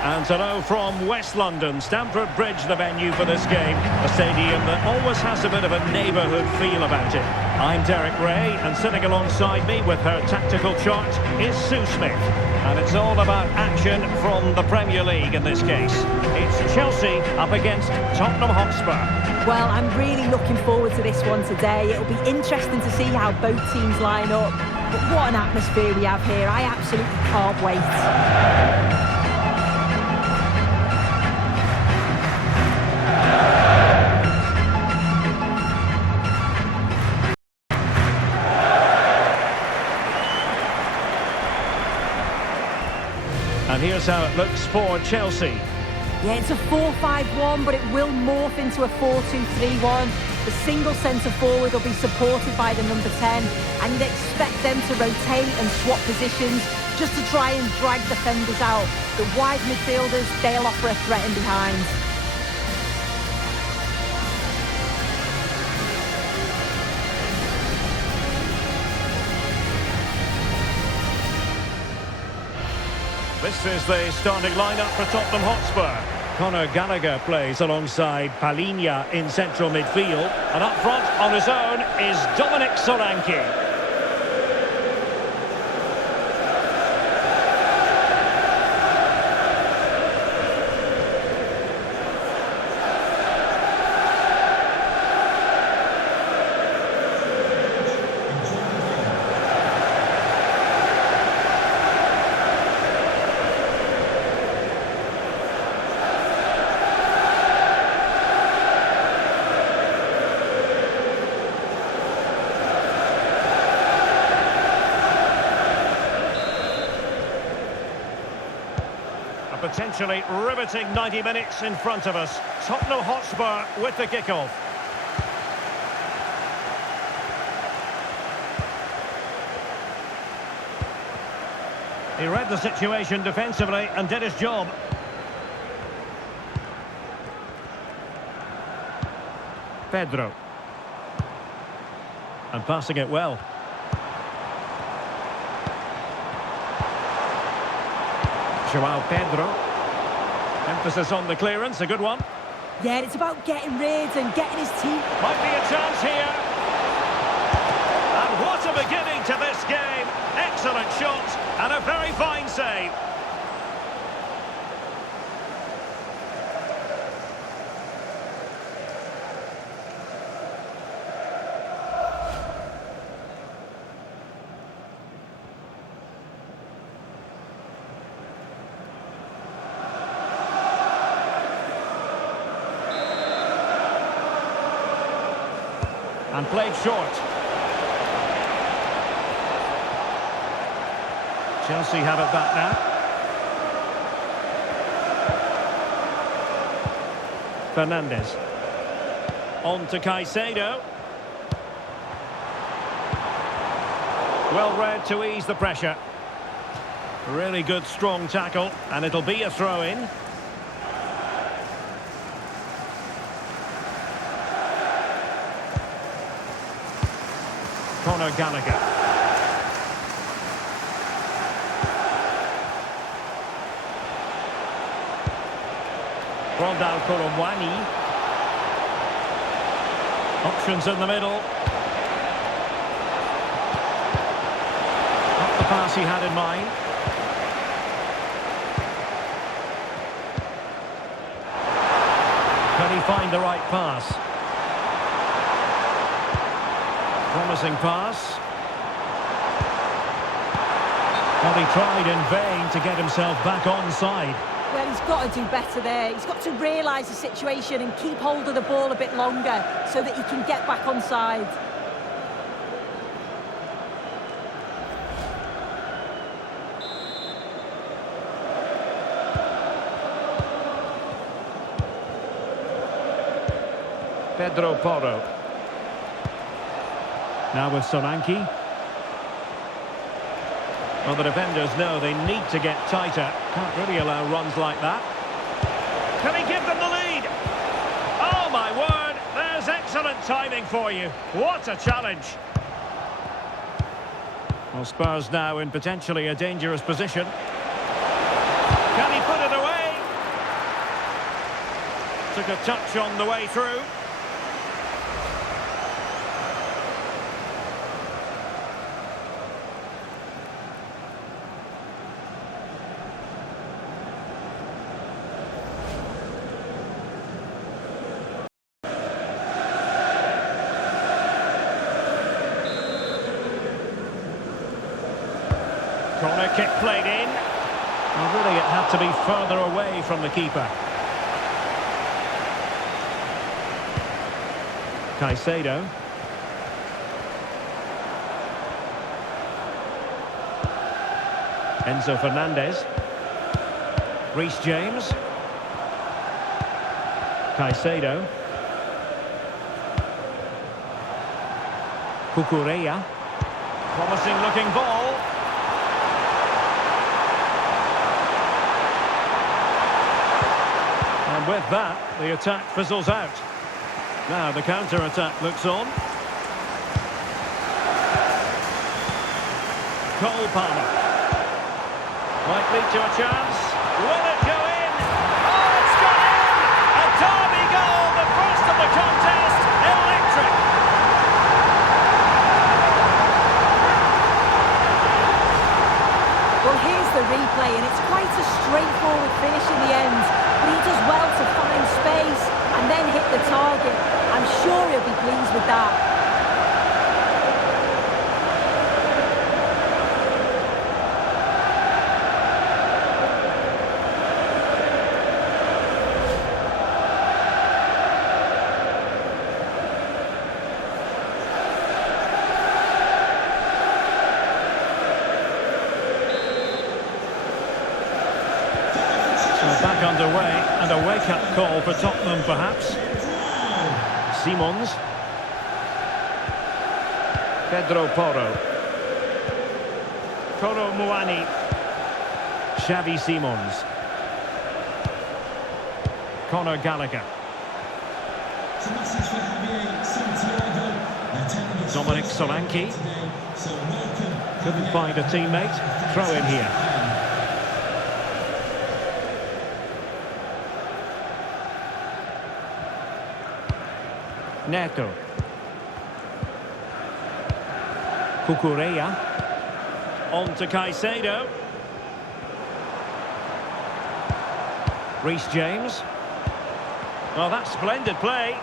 And hello from West London, Stamford Bridge, the venue for this game. A stadium that always has a bit of a neighbourhood feel about it. I'm Derek Ray, and sitting alongside me with her tactical chart is Sue Smith. And it's all about action from the Premier League in this case. It's Chelsea up against Tottenham Hotspur. Well, I'm really looking forward to this one today. It'll be interesting to see how both teams line up. But what an atmosphere we have here. I absolutely can't wait. And here's how it looks for Chelsea. Yeah, it's a 4-5-1, but it will morph into a 4-2-3-1. The single centre forward will be supported by the number 10, and you'd expect them to rotate and swap positions just to try and drag defenders out. The wide midfielders, they'll offer a threat in behind. This is the starting lineup for Tottenham Hotspur. Conor Gallagher plays alongside Palhinha in central midfield. And up front on his own is Dominic Solanke. Potentially riveting 90 minutes in front of us. Tottenham Hotspur with the kickoff. He read the situation defensively and did his job. Pedro. And passing it well. Joao Pedro. Emphasis on the clearance, a good one. Yeah, it's about getting rid and getting his team. Might be a chance here. And what a beginning to this game. Excellent shot and a very fine save. And played short. Chelsea have it back now. Fernandes. On to Caicedo. Well read to ease the pressure. Really good strong tackle, and it'll be a throw-in. Conor Gallagher. Rondal Colomwani. Options in the middle. Not the pass he had in mind. Can he find the right pass? Promising pass. Well, he tried in vain to get himself back onside. Well, he's got to do better there. He's got to realise the situation and keep hold of the ball a bit longer so that he can get back onside. Pedro Porro. Now with Solanke. Well, the defenders know they need to get tighter. Can't really allow runs like that. Can he give them the lead? Oh, my word. There's excellent timing for you. What a challenge. Well, Spurs now in potentially a dangerous position. Can he put it away? Took a touch on the way through. Corner kick played in. Well, really, it had to be further away from the keeper. Caicedo. Enzo Fernandez. Reece James. Caicedo. Cucurella. Promising looking ball. And with that, the attack fizzles out. Now the counter-attack looks on. Cole Palmer. Might lead to a chance. Will it go in? Oh, it's gone in! A derby goal, the first of the contest. Electric! Well, here's the replay, and it's quite a straightforward finish in the end. But he does well to find space and then hit the target. I'm sure he'll be pleased with that. Back underway, and a wake-up call for Tottenham, perhaps. Simons. Pedro Porro. Koro Muani. Xavi Simons. Conor Gallagher. Dominic Solanke. Couldn't find a teammate. Throw in here. Neto. Cucurella. On to Caicedo. Reece James. Well, that's splendid play.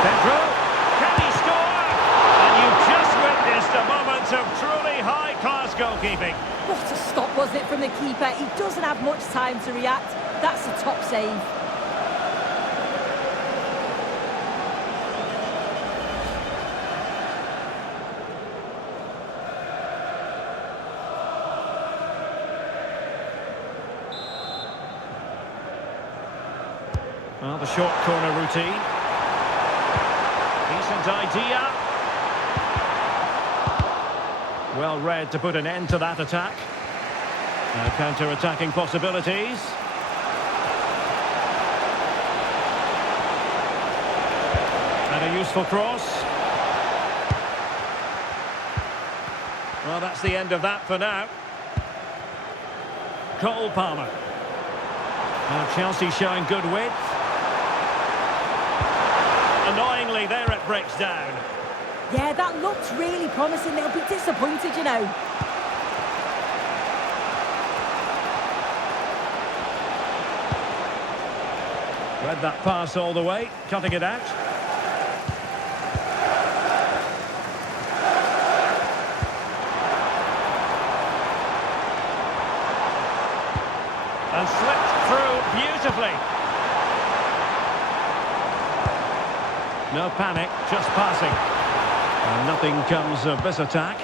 Pedro. Can he score? And you've just witnessed a moment of truly high-class goalkeeping. What a stop, wasn't it, from the keeper? He doesn't have much time to react. That's a top save. Well, the short corner routine. Decent idea. Well read to put an end to that attack. Now counter-attacking possibilities. And a useful cross. Well, that's the end of that for now. Cole Palmer. Now Chelsea showing good width. Annoyingly, there it breaks down. Yeah, that looked really promising. They'll be disappointed, you know. Read that pass all the way, cutting it out. And slipped through beautifully. No panic, just passing. And nothing comes of this attack.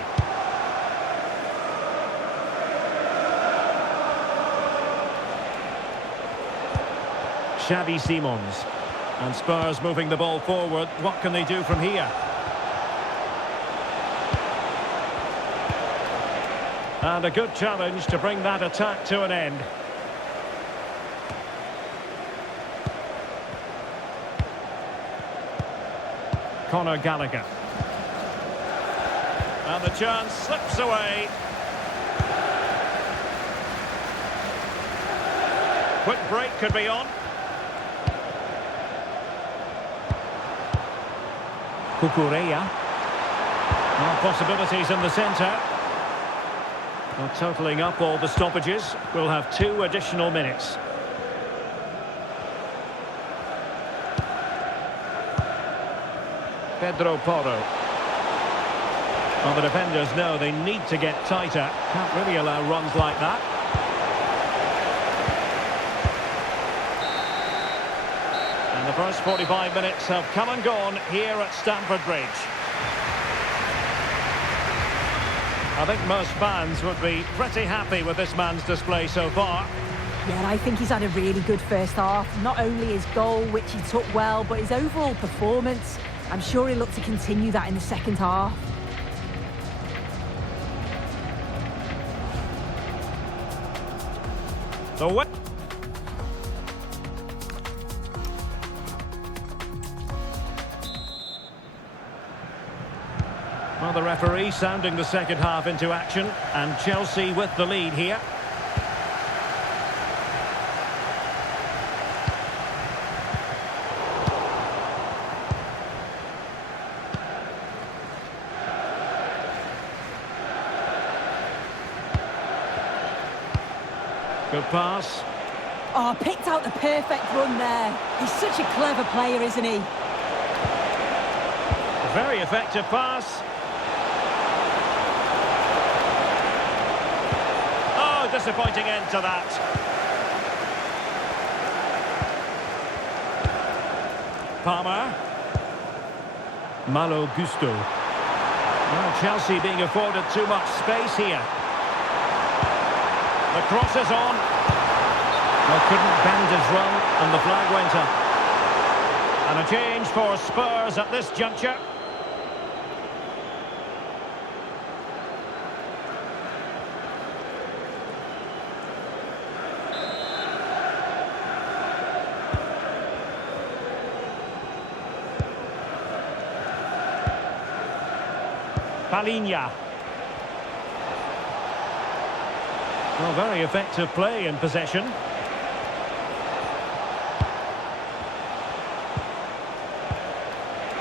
Xavi Simons. And Spurs moving the ball forward. What can they do from here? And a good challenge to bring that attack to an end. Conor Gallagher. And the chance slips away. Quick break could be on. Kukureya. More possibilities in the centre. Well, totalling up all the stoppages, we'll have 2 additional minutes. Pedro Porro. Well, the defenders know they need to get tighter. Can't really allow runs like that. And the first 45 minutes have come and gone here at Stamford Bridge. I think most fans would be pretty happy with this man's display so far. Yeah, I think he's had a really good first half. Not only his goal, which he took well, but his overall performance. I'm sure he'll look to continue that in the second half. The way. Well, the referee sounding the second half into action, and Chelsea with the lead here. Good pass. Oh, picked out the perfect run there. He's such a clever player, isn't he? Very effective pass. Oh, disappointing end to that. Palmer. Malo Gusto. Well, Chelsea being afforded too much space here. The cross is on. Well, couldn't bend his run, and the flag went up. And a change for Spurs at this juncture. Palinha. Well, very effective play in possession.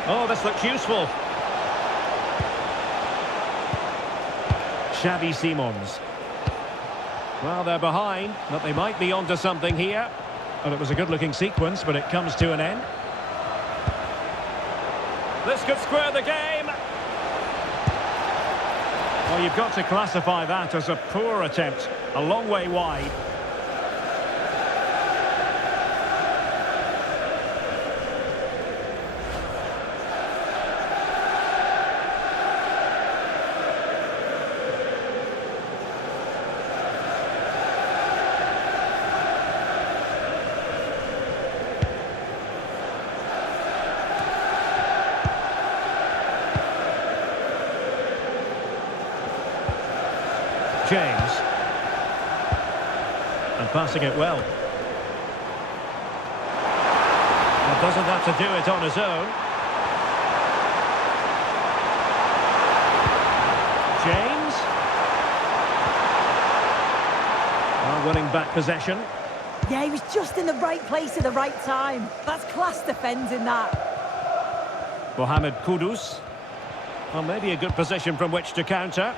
Oh, this looks useful. Xavi Simons. Well, they're behind, but they might be onto something here. Well, it was a good-looking sequence, but it comes to an end. This could square the game. Well, you've got to classify that as a poor attempt. A long way wide. James. And passing it well. And doesn't have to do it on his own. James. Well, winning back possession. Yeah, he was just in the right place at the right time. That's class defending that. Mohamed Kudus. Well, maybe a good position from which to counter.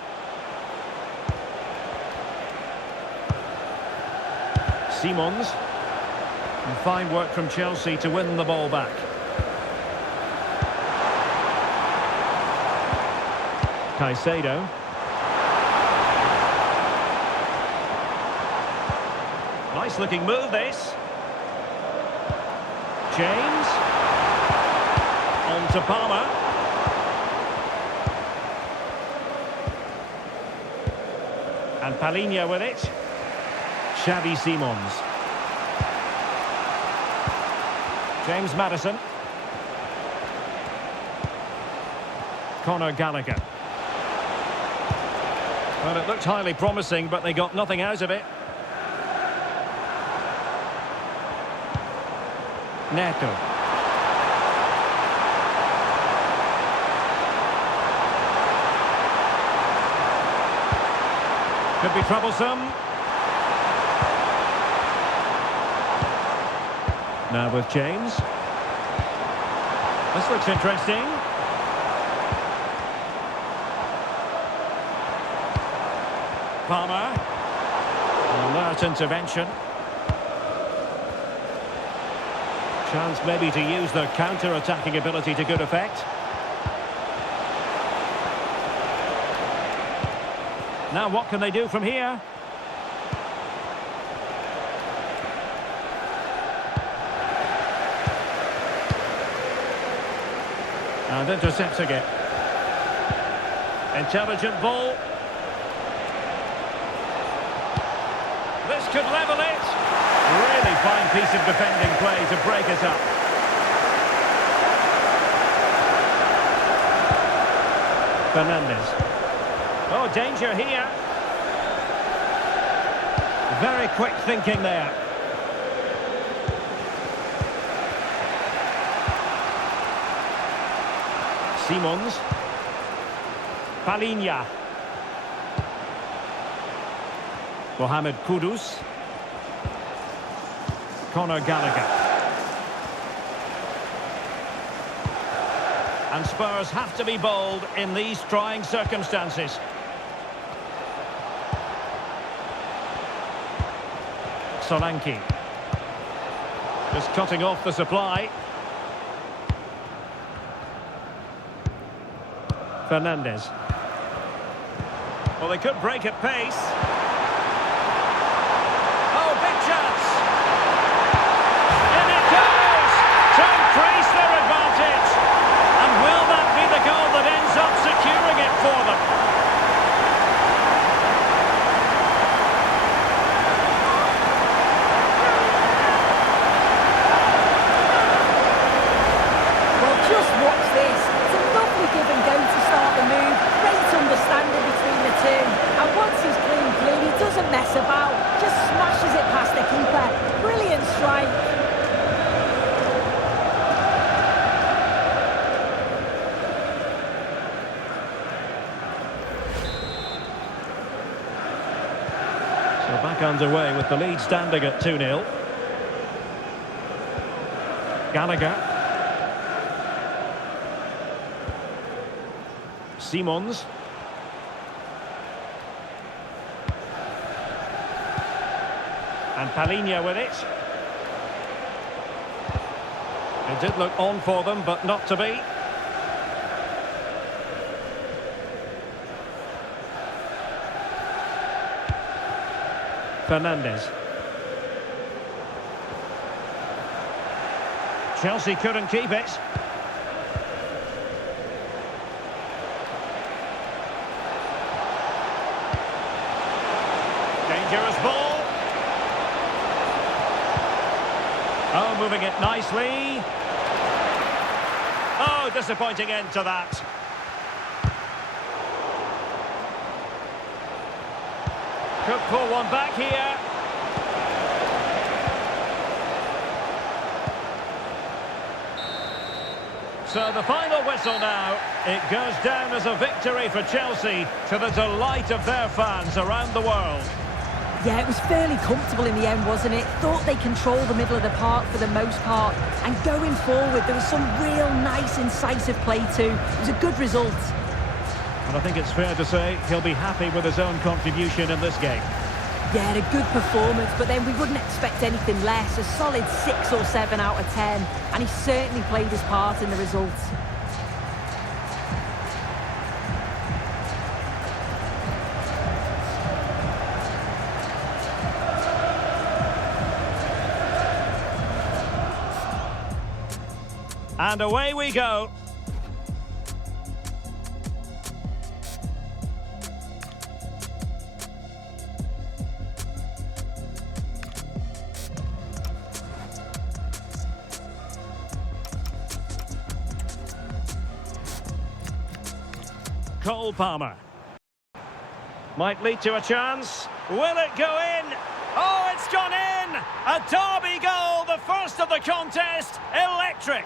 Simons. And fine work from Chelsea to win the ball back. Caicedo. Nice looking move this. James. On to Palmer. And Palinha with it. Xavi Simons. James Maddison. Conor Gallagher. Well, it looked highly promising, but they got nothing out of it. Neto. Could be troublesome. Now with James. This looks interesting. Palmer. Alert intervention. Chance maybe to use their counter-attacking ability to good effect. Now what can they do from here? And intercepting it. Intelligent ball. This could level it. Really fine piece of defending play to break it up. Fernandes. Oh, danger here. Very quick thinking there. Simons. Palhinha. Mohamed Kudus. Conor Gallagher. And Spurs have to be bold in these trying circumstances. Solanke. Just cutting off the supply. Fernandes. Well, they could break at pace. Oh, big chance. In it goes to increase their advantage. And will that be the goal that ends up securing it for them? Well, just watch this. It's a lovely give and go to start the move. Great understanding between the two. And once he's clean, he doesn't mess about. Just smashes it past the keeper. Brilliant strike. So back underway with the lead standing at 2-0. Gallagher. Simons. And Palhinha with it. It did look on for them, but not to be. Fernandes. Chelsea couldn't keep it. Dangerous ball. Oh, moving it nicely. Oh, disappointing end to that. Could pull one back here. So the final whistle now. It goes down as a victory for Chelsea to the delight of their fans around the world. Yeah, it was fairly comfortable in the end, wasn't it? Thought they controlled the middle of the park for the most part. And going forward, there was some real nice, incisive play too. It was a good result. And I think it's fair to say he'll be happy with his own contribution in this game. Yeah, a good performance, but then we wouldn't expect anything less. A solid 6 or 7 out of 10. And he certainly played his part in the results. And away we go. Cole Palmer. Might lead to a chance. Will it go in? Oh, it's gone in! A derby goal, the first of the contest. Electric.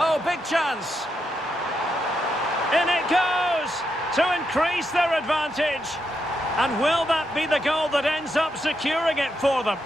Oh, big chance. In it goes to increase their advantage. And will that be the goal that ends up securing it for them?